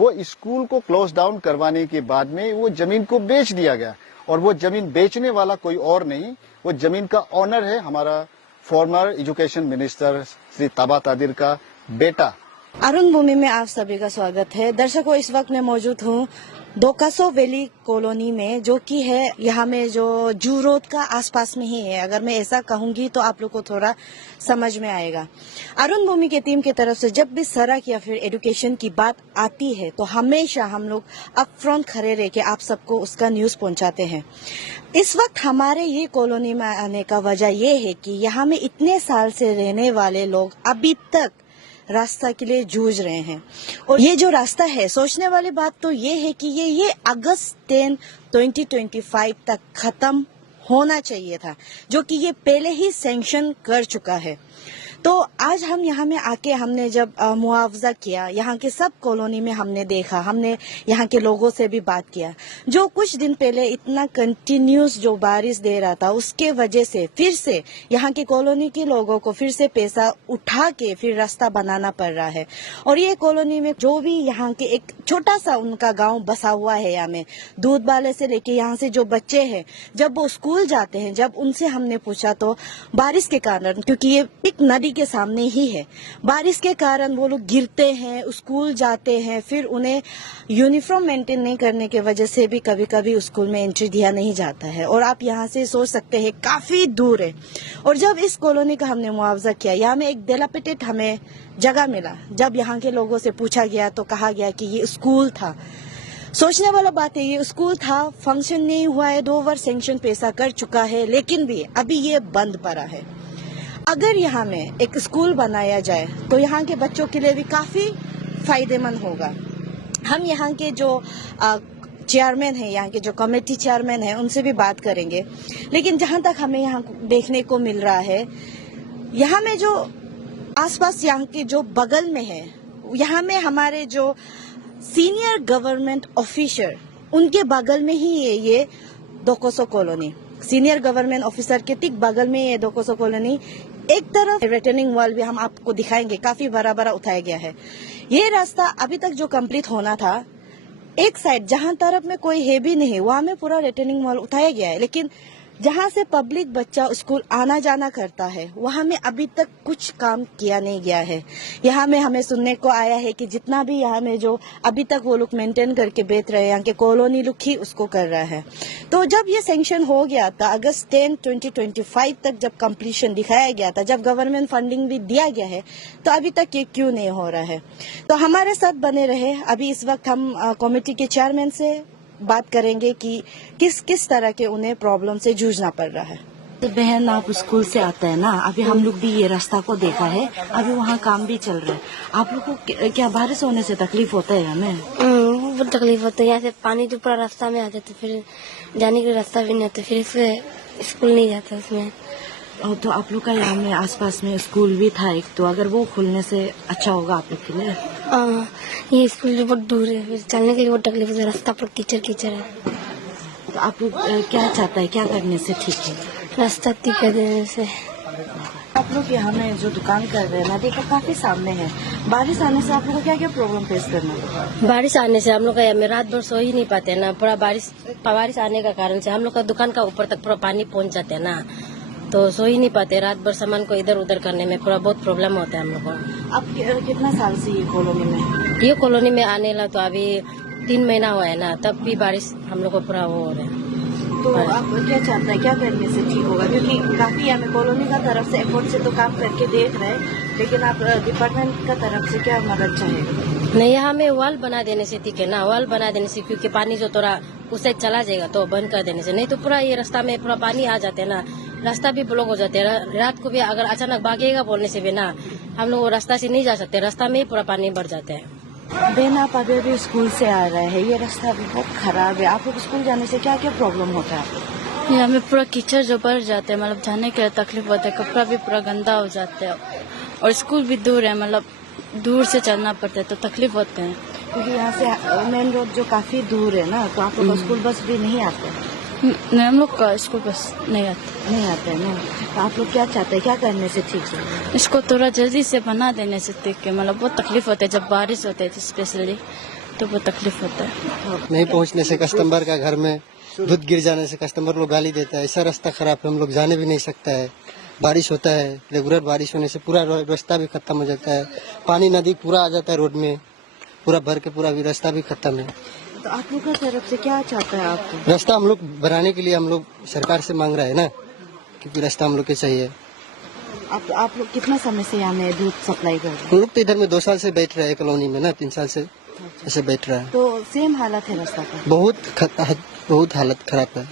वो स्कूल को close down करवाने के बाद में वो जमीन को बेच दिया गया और वो जमीन बेचने वाला कोई और नहीं, वो जमीन का ऑनर है हमारा फॉर्मर एजुकेशन मिनिस्टर श्री ताबा तादिर का बेटा। अरुण भूमि में आप सभी का स्वागत है। दर्शकों, इस वक्त मैं मौजूद हूँ दोकासो वैली कॉलोनी में, जो कि है यहाँ में जो जू रोड का आसपास में ही है। अगर मैं ऐसा कहूंगी तो आप लोग को थोड़ा समझ में आएगा। अरुण भूमि के टीम की तरफ से जब भी सड़क या फिर एजुकेशन की बात आती है तो हमेशा हम लोग अप फ्रंट खड़े रह के आप सबको उसका न्यूज पहुंचाते हैं। इस वक्त हमारे ये कॉलोनी में आने का वजह ये है कि यहाँ में इतने साल से रहने वाले लोग अभी तक रास्ता के लिए जूझ रहे हैं। और ये जो रास्ता है, सोचने वाली बात तो ये है कि ये अगस्त 10, 2025 तक खत्म होना चाहिए था, जो कि ये पहले ही सैंक्शन कर चुका है। तो आज हम यहाँ में आके हमने जब मुआवजा किया, यहाँ के सब कॉलोनी में हमने देखा, हमने यहाँ के लोगों से भी बात किया। जो कुछ दिन पहले इतना कंटिन्यूस जो बारिश दे रहा था, उसके वजह से फिर से यहाँ के कॉलोनी के लोगों को फिर से पैसा उठा के फिर रास्ता बनाना पड़ रहा है। और ये कॉलोनी में जो भी यहाँ के एक छोटा सा उनका गांव बसा हुआ है, यहाँ में दूध वाले से लेके यहाँ से जो बच्चे हैं, जब वो स्कूल जाते हैं, जब उनसे हमने पूछा तो बारिश के कारण, क्योंकि ये एक नदी के सामने ही है, बारिश के कारण वो लोग गिरते हैं, स्कूल जाते हैं, फिर उन्हें यूनिफॉर्म मेंटेन नहीं करने की वजह से भी कभी कभी स्कूल में एंट्री दिया नहीं जाता है। और आप यहाँ से सोच सकते हैं काफी दूर है। और जब इस कॉलोनी का हमने मुआवजा किया, यहाँ में एक डिलापिटेड हमें जगह मिला। जब यहाँ के लोगों से पूछा गया तो कहा गया कि ये स्कूल था। सोचने वाला बात है, ये स्कूल था, फंक्शन नहीं हुआ है, 2 बार सैंक्शन पैसा कर चुका है, लेकिन भी अभी ये बंद पड़ा है। अगर यहाँ में एक स्कूल बनाया जाए तो यहाँ के बच्चों के लिए भी काफी फायदेमंद होगा। हम यहाँ के जो चेयरमैन है, यहाँ के जो कमेटी चेयरमैन है, उनसे भी बात करेंगे। लेकिन जहाँ तक हमें यहाँ देखने को मिल रहा है, यहाँ में जो आसपास यहाँ के जो बगल में है, यहाँ में हमारे जो सीनियर गवर्नमेंट ऑफिसर, उनके बगल में ही है ये दोकासो कॉलोनी। सीनियर गवर्नमेंट ऑफिसर के ठीक बगल में ये दोकासो कॉलोनी। एक तरफ रिटर्निंग वॉल भी हम आपको दिखाएंगे, काफी बड़ा बड़ा उठाया गया है। ये रास्ता अभी तक जो कंप्लीट होना था, एक साइड जहां तरफ में कोई है भी नहीं, वहां में पूरा रिटर्निंग वॉल उठाया गया है। लेकिन जहां से पब्लिक बच्चा स्कूल आना जाना करता है, वहां में अभी तक कुछ काम किया नहीं गया है। यहाँ में हमें सुनने को आया है कि जितना भी यहाँ में जो अभी तक वो लोग मेंटेन करके बेच रहे हैं, यहाँ के कॉलोनी लोग ही उसको कर रहा है। तो जब ये सैंक्शन हो गया था, अगस्त 10, 2025 तक जब कंप्लीशन दिखाया गया था, जब गवर्नमेंट फंडिंग भी दिया गया है, तो अभी तक ये क्यों नहीं हो रहा है? तो हमारे साथ बने रहे। अभी इस वक्त हम कमेटी के चेयरमैन से बात करेंगे कि किस किस तरह के उन्हें प्रॉब्लम से जूझना पड़ रहा है। तो बहन, आप स्कूल से आते हैं ना, अभी हम लोग भी ये रास्ता को देखा है, अभी वहाँ काम भी चल रहा है। आप लोग को क्या बारिश होने से तकलीफ होता है? हमें बहुत तकलीफ होता है। यहाँ से पानी जो पूरा रास्ता में आ जाता, फिर जाने का रास्ता भी नहीं होता, फिर इससे स्कूल नहीं जाता उसमें। और तो आप लोग का यहाँ में आसपास में स्कूल भी था एक, तो अगर वो खुलने से अच्छा होगा आप लोग के लिए। ये स्कूल जो बहुत दूर है, फिर चलने के लिए बहुत तकलीफ होता है, रास्ता पर कीचड़ है। तो आप लोग क्या चाहता है, क्या करने से ठीक है? रास्ता ठीक कर देने से। आप लोग यहाँ में जो दुकान कर रहे हैं, नदी का काफी सामने है, बारिश आने से आप लोग को क्या क्या प्रॉब्लम फेस करना है? बारिश आने से हम लोग का रात भर सो ही नहीं पाते ना, पूरा बारिश आने का कारण से हम लोग का दुकान का ऊपर तक पूरा पानी पहुँच जाते है ना, तो सो ही नहीं पाते। रात भर सामान को इधर उधर करने में पूरा बहुत प्रॉब्लम होता है हम लोग को। आप कितना साल से ये कॉलोनी में? ये कॉलोनी में आने ला तो अभी 3 महीना हुआ है ना, तब भी बारिश हम लोग को पूरा वो हो रहा है। तो आप क्या चाहते हैं, क्या करने से ठीक होगा? क्योंकि काफी हमें कॉलोनी का तरफ से एफर्ट से तो काम करके देख रहे हैं, लेकिन आप डिपार्टमेंट का तरफ से क्या मदद चाहेंगे? नहीं, यहाँ में वॉल बना देने से ठीक है ना, वॉल बना देने से, क्योंकि पानी जो थोड़ा उस साइड चला जाएगा तो बंद कर देने से, नहीं तो पूरा ये रास्ता में पूरा पानी आ जाते है ना, रास्ता भी ब्लॉक हो जाते हैं। रात को भी अगर अचानक भागेगा बोलने से भी ना, हम लोग रास्ता से नहीं जा सकते, रास्ता में ही पूरा पानी भर जाते हैं। बहन, आप अभी अभी स्कूल से आ रहे हैं, ये रास्ता भी बहुत खराब है। आप लोग स्कूल जाने से क्या क्या प्रॉब्लम होता है? यहाँ में पूरा कीचड़ जो भर जाते हैं, मतलब जाने के लिए तकलीफ होता है, कपड़ा भी पूरा गंदा हो जाता है, और स्कूल भी दूर है, मतलब दूर से चलना पड़ता है, तो तकलीफ होते हैं। क्योंकि यहाँ से मेन रोड जो काफी दूर है ना, तो आप लोग स्कूल बस भी नहीं आते? नहीं, हम लोग का स्कूल बस नहीं आते ना। तो आप लोग क्या चाहते हैं, क्या करने से ठीक है? इसको थोड़ा जल्दी से बना देने से ठीक है, मतलब बहुत तकलीफ होता है जब बारिश होती है, स्पेशली तो वो तकलीफ होता है। नहीं पहुंचने से कस्टमर का घर में दूध गिर जाने से कस्टमर लोग गाली देता है, ऐसा रास्ता खराब है, हम लोग जाने भी नहीं सकता है। बारिश होता है, रेगुलर बारिश होने से पूरा रास्ता भी खत्म हो जाता है, पानी नदी पूरा आ जाता है रोड में, पूरा भर के पूरा भी रास्ता भी खत्म है। तो आप लोग का तरफ से क्या चाहते हैं आप? रास्ता हम लोग बनाने के लिए हम लोग सरकार से मांग रहे हैं ना, क्योंकि रास्ता हम लोग के चाहिए। आप लोग कितना समय से यहाँ में दूध सप्लाई कर रहे हैं? हम लोग तो इधर में 2 साल से बैठ रहे हैं कॉलोनी में ना, 3 साल से ऐसे बैठ रहा है। तो सेम हालत है रास्ता का? बहुत हालत खराब है।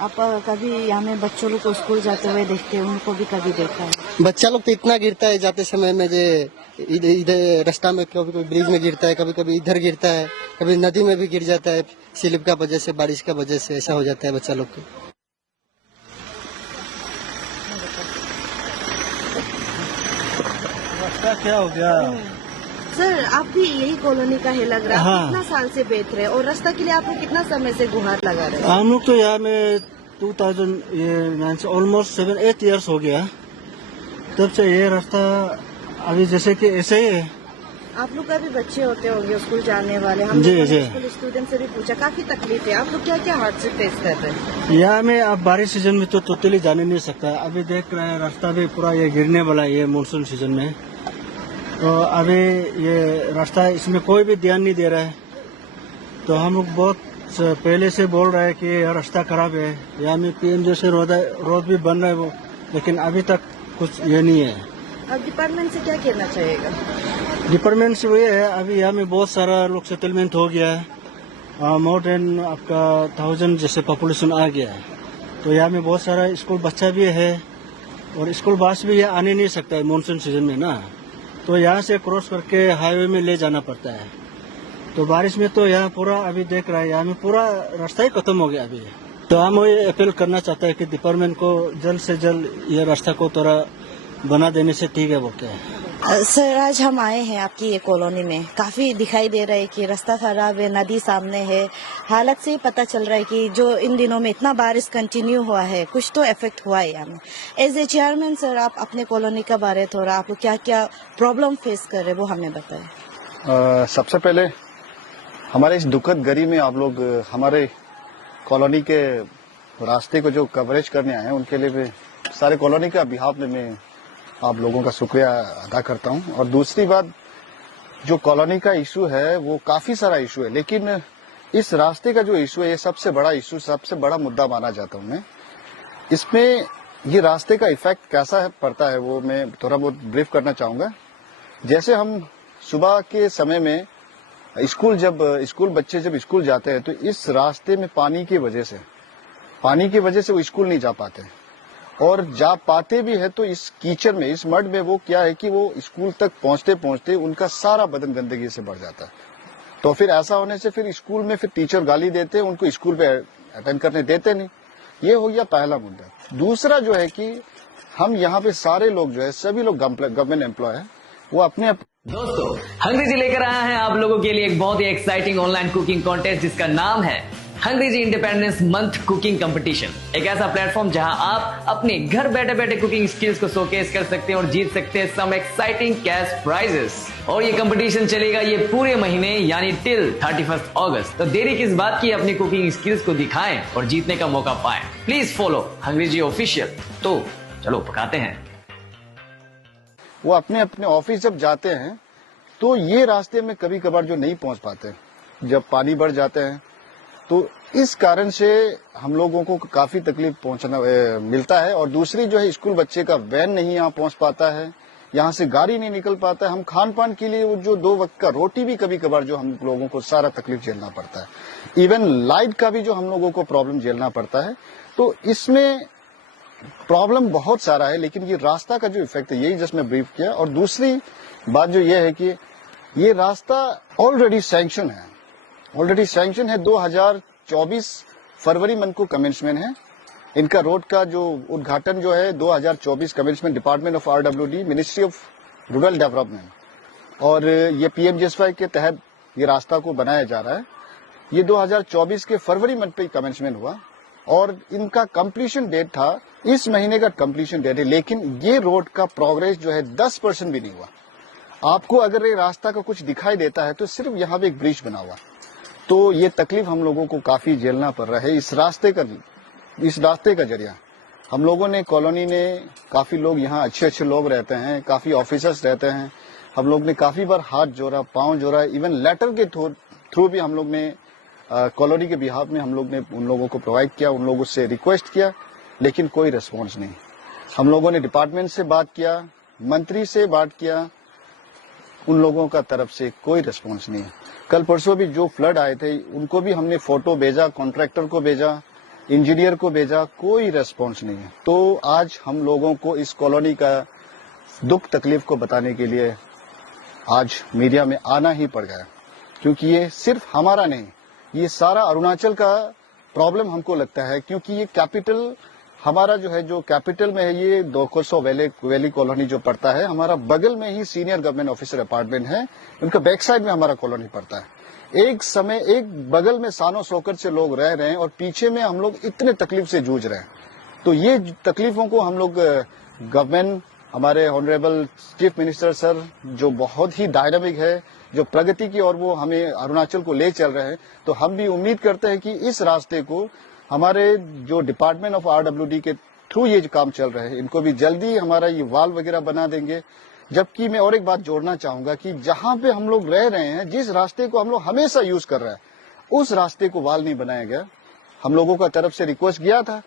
आप कभी यहाँ में बच्चों लोग को स्कूल जाते हुए देखते हैं, उनको भी कभी देखा है? बच्चा लोग तो इतना गिरता है जाते समय में, जे इधर रास्ता में कभी कभी ब्रिज में गिरता है, कभी कभी इधर गिरता है, कभी नदी में भी गिर जाता है, स्लिप का वजह से, बारिश का वजह से ऐसा हो जाता है बच्चा लोग को। रास्ता क्या हो गया? सर, आप भी यही कॉलोनी का है लग रहा है। हाँ। आप कितना साल से बैठ रहे हैं और रास्ता के लिए आप लोग कितना समय से गुहार लगा रहे हैं? हम लोग तो यहाँ में 2009 से ऑलमोस्ट 7-8 ईयर्स हो गया, तब से ये रास्ता अभी जैसे कि ऐसे ही है। आप लोग का भी बच्चे होते होंगे स्कूल जाने वाले, हम जी, लोगों ने जी। स्कूल स्टूडेंट से भी पूछा, काफी तकलीफ है। आप लोग क्या क्या हादसे फेस कर रहे हैं? यहाँ में अब बारिश सीजन में तो टोटली जाने नहीं सकता। अभी देख रहे हैं रास्ता भी पूरा ये गिरने वाला है ये मानसून सीजन में, तो अभी ये रास्ता इसमें कोई भी ध्यान नहीं दे रहा है। तो हम लोग बहुत पहले से बोल रहे हैं कि ये रास्ता खराब है, यहाँ में PM जैसे रोड भी बन रहा है वो, लेकिन अभी तक कुछ ये नहीं है। अब डिपार्टमेंट से क्या कहना चाहिएगा? डिपार्टमेंट से वही है, अभी यहाँ में बहुत सारा लोग सेटलमेंट हो गया है, मोर देन आपका 1000 जैसे पॉपुलेशन आ गया है। तो यहाँ में बहुत सारा स्कूल बच्चा भी है और स्कूल बस भी यहाँ आने नहीं सकता है मानसून सीजन में ना, तो यहाँ से क्रॉस करके हाईवे में ले जाना पड़ता है। तो बारिश में तो यहाँ पूरा अभी देख रहा है, यहाँ में पूरा रास्ता ही खत्म हो गया अभी। तो हम ये अपील करना चाहते हैं कि डिपार्टमेंट को जल्द से जल्द ये रास्ता को थोड़ा बना देने से ठीक है बोलते हैं। सर, आज हम आए हैं आपकी ये कॉलोनी में, काफी दिखाई दे रहा है कि रास्ता खराब है, नदी सामने है। हालत से ही पता चल रहा है कि जो इन दिनों में इतना बारिश कंटिन्यू हुआ है, कुछ तो इफेक्ट हुआ है यहाँ में। एज ए चेयरमैन सर, आप अपने कॉलोनी का बारे थोड़ा, आप लोग क्या क्या प्रॉब्लम फेस कर रहे हैं वो हमें बताएं। सबसे पहले हमारे इस दुखद घड़ी में आप लोग हमारे कॉलोनी के रास्ते को जो कवरेज करने आए हैं, उनके लिए भी सारे कॉलोनी का बिहाफ में मैं आप लोगों का शुक्रिया अदा करता हूं। और दूसरी बात, जो कॉलोनी का इशू है वो काफी सारा इशू है, लेकिन इस रास्ते का जो इशू है ये सबसे बड़ा इशू, सबसे बड़ा मुद्दा माना जाता हूं मैं। इसमें ये रास्ते का इफेक्ट कैसा पड़ता है वो मैं थोड़ा बहुत ब्रीफ करना चाहूंगा। जैसे हम सुबह के समय में स्कूल बच्चे जब स्कूल जाते हैं, तो इस रास्ते में पानी की वजह से वो स्कूल नहीं जा पाते, और जा पाते भी है तो इस कीचड़ में, इस मड में, वो क्या है कि वो स्कूल तक पहुंचते पहुंचते उनका सारा बदन गंदगी से भर जाता है। तो फिर ऐसा होने से फिर स्कूल में फिर टीचर गाली देते हैं, उनको स्कूल पे अटेंड करने देते नहीं। ये हो गया पहला मुद्दा। दूसरा जो है कि हम यहाँ पे सारे लोग जो है, सभी लोग गवर्नमेंट एम्प्लॉय है, वो अपने दोस्तों, हंग्री जी लेकर आया है आप लोगों के लिए एक बहुत ही एक्साइटिंग ऑनलाइन कुकिंग कॉन्टेस्ट जिसका नाम है हंग्री जी इंडिपेंडेंस मंथ कुकिंग कंपटीशन। एक ऐसा प्लेटफॉर्म जहां आप अपने घर बैठे बैठे कुकिंग स्किल्स को शोकेस कर सकते हैं और जीत सकते हैं सम एक्साइटिंग कैश प्राइजेस। और ये कंपटीशन चलेगा ये पूरे महीने, यानी टिल 31 अगस्त। तो देरी किस बात की, अपनी कुकिंग स्किल्स को दिखाएं और जीतने का मौका पाएं। Please follow hungry G official. तो चलो पकाते हैं। वो अपने अपने ऑफिस जब जाते हैं तो ये रास्ते में कभी कभार जो नहीं पहुंच पाते, जब पानी बढ़ जाते हैं, तो इस कारण से हम लोगों को काफी तकलीफ पहुंचना मिलता है। और दूसरी जो है, स्कूल बच्चे का वैन नहीं यहाँ पहुंच पाता है, यहाँ से गाड़ी नहीं निकल पाता है। हम खान पान के लिए वो जो 2 वक्त का रोटी भी कभी कभार जो हम लोगों को सारा तकलीफ झेलना पड़ता है। इवन लाइट का भी जो हम लोगों को प्रॉब्लम झेलना पड़ता है। तो इसमें प्रॉब्लम बहुत सारा है, लेकिन ये रास्ता का जो इफेक्ट है यही जिसमें ब्रीफ किया। और दूसरी बात जो ये है कि ये रास्ता ऑलरेडी सैंक्शन है 2024 फरवरी मंथ को कमेंसमेंट है। इनका रोड का जो उद्घाटन जो है 2024 commencement department of RWD, ministry of rural development, और ये PMGSY के तहत ये रास्ता को बनाया जा रहा है। ये 2024 के फरवरी मंथ पे कमेंसमेंट हुआ और इनका कंप्लीशन डेट था, इस महीने का कंप्लीशन डेट है, लेकिन ये रोड का प्रोग्रेस जो है 10% भी नहीं हुआ। आपको अगर ये रास्ता का कुछ दिखाई देता है तो सिर्फ यहाँ पे एक ब्रिज बना हुआ, तो ये तकलीफ हम लोगों को काफी झेलना पड़ रहा है। इस रास्ते का जरिया हम लोगों ने, कॉलोनी ने, काफी लोग यहाँ अच्छे लोग रहते हैं, काफी ऑफिसर्स रहते हैं, हम लोग ने काफी बार हाथ जोड़ा, पांव जोड़ा, इवन लेटर के थ्रू भी हम लोग ने कॉलोनी के बिहाफ में हम लोग ने उन लोगों को प्रोवाइड किया, उन लोगों से रिक्वेस्ट किया, लेकिन कोई रिस्पॉन्स नहीं। हम लोगों ने डिपार्टमेंट से बात किया, मंत्री से बात किया, उन लोगों का तरफ से कोई रिस्पॉन्स नहीं है। कल परसों भी जो फ्लड आए थे उनको भी हमने फोटो भेजा, कॉन्ट्रैक्टर को भेजा, इंजीनियर को भेजा, कोई रिस्पॉन्स नहीं है। तो आज हम लोगों को इस कॉलोनी का दुख तकलीफ को बताने के लिए आज मीडिया में आना ही पड़ गया, क्योंकि ये सिर्फ हमारा नहीं, ये सारा अरुणाचल का प्रॉब्लम हमको लगता है, क्योंकि ये कैपिटल हमारा जो है, जो कैपिटल में है, ये दोकसो वैली कॉलोनी जो पड़ता है, हमारा बगल में ही सीनियर गवर्नमेंट ऑफिसर अपार्टमेंट है, उनका बैक साइड में हमारा कॉलोनी पड़ता है। एक समय एक बगल में सानो सोकर से लोग रह रहे हैं और पीछे में हम लोग इतने तकलीफ से जूझ रहे हैं। तो ये तकलीफों को हम लोग गवर्नमेंट, हमारे ऑनरेबल चीफ मिनिस्टर सर जो बहुत ही डायनामिक है, जो प्रगति की और वो हमें अरुणाचल को ले चल रहे हैं, तो हम भी उम्मीद करते हैं कि इस रास्ते को हमारे जो डिपार्टमेंट ऑफ RWD के थ्रू ये जो काम चल रहे हैं, इनको भी जल्दी हमारा ये वाल वगैरह बना देंगे। जबकि मैं और एक बात जोड़ना चाहूंगा कि जहां पे हम लोग रह रहे हैं, जिस रास्ते को हम लोग हमेशा यूज कर रहे हैं, उस रास्ते को वाल नहीं बनाया गया। हम लोगों का तरफ से रिक्वेस्ट गया था,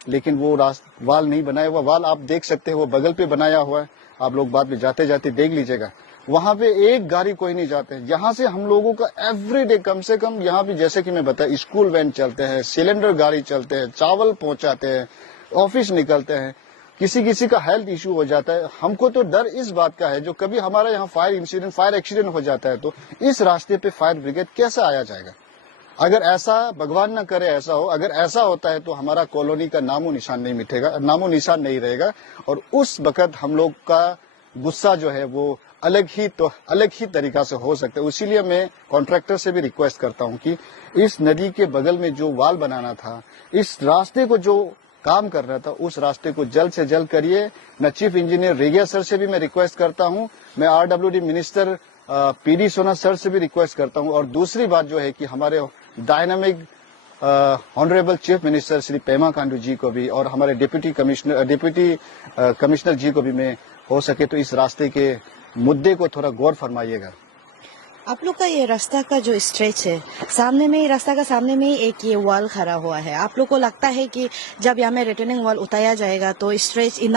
लेकिन वो वाल नहीं बनाया हुआ। वाल आप देख सकते हैं, वो बगल पे बनाया हुआ है, आप लोग बाद में जाते जाते देख लीजिएगा। वहां पे एक गाड़ी कोई नहीं जाते हैं। यहाँ से हम लोगों का एवरीडे कम से कम, यहाँ भी जैसे कि मैं बताया, स्कूल वैन चलते हैं, सिलेंडर गाड़ी चलते हैं, चावल पहुंचाते हैं, ऑफिस निकलते हैं, किसी का हेल्थ इश्यू हो जाता है। हमको तो डर इस बात का है, जो कभी हमारा यहाँ फायर एक्सीडेंट हो जाता है, तो इस रास्ते पे फायर ब्रिगेड कैसे आया जाएगा? अगर ऐसा, भगवान न करे ऐसा हो, अगर ऐसा होता है तो हमारा कॉलोनी का नामो निशान नहीं मिटेगा, नामो निशान नहीं रहेगा, और उस वक्त हम लोग का गुस्सा जो है वो अलग ही तरीका से हो सकता है। इसीलिए मैं कॉन्ट्रैक्टर से भी रिक्वेस्ट करता हूं कि इस नदी के बगल में जो वाल बनाना था, इस रास्ते को जो काम कर रहा था, उस रास्ते को जल्द से जल्द करिए। मैं चीफ इंजीनियर रेगिया सर से भी मैं रिक्वेस्ट करता हूं, मैं RWD मिनिस्टर PD सोना सर से भी रिक्वेस्ट करता हूं। और दूसरी बात जो है कि हमारे dynamic honourable chief minister Shri Pema Khandu ji को भी, और हमारे डिप्टी कमिश्नर जी को भी मैं हो सके तो इस रास्ते के मुद्दे को थोड़ा गौर फरमाइएगा। आप लोग का ये रास्ता का जो स्ट्रेच है, सामने में ही, रास्ता का सामने में ही एक ये वॉल खड़ा हुआ है। आप लोग को लगता है कि जब यहाँ में रिटर्निंग वॉल उतारा जाएगा तो स्ट्रेच इनफ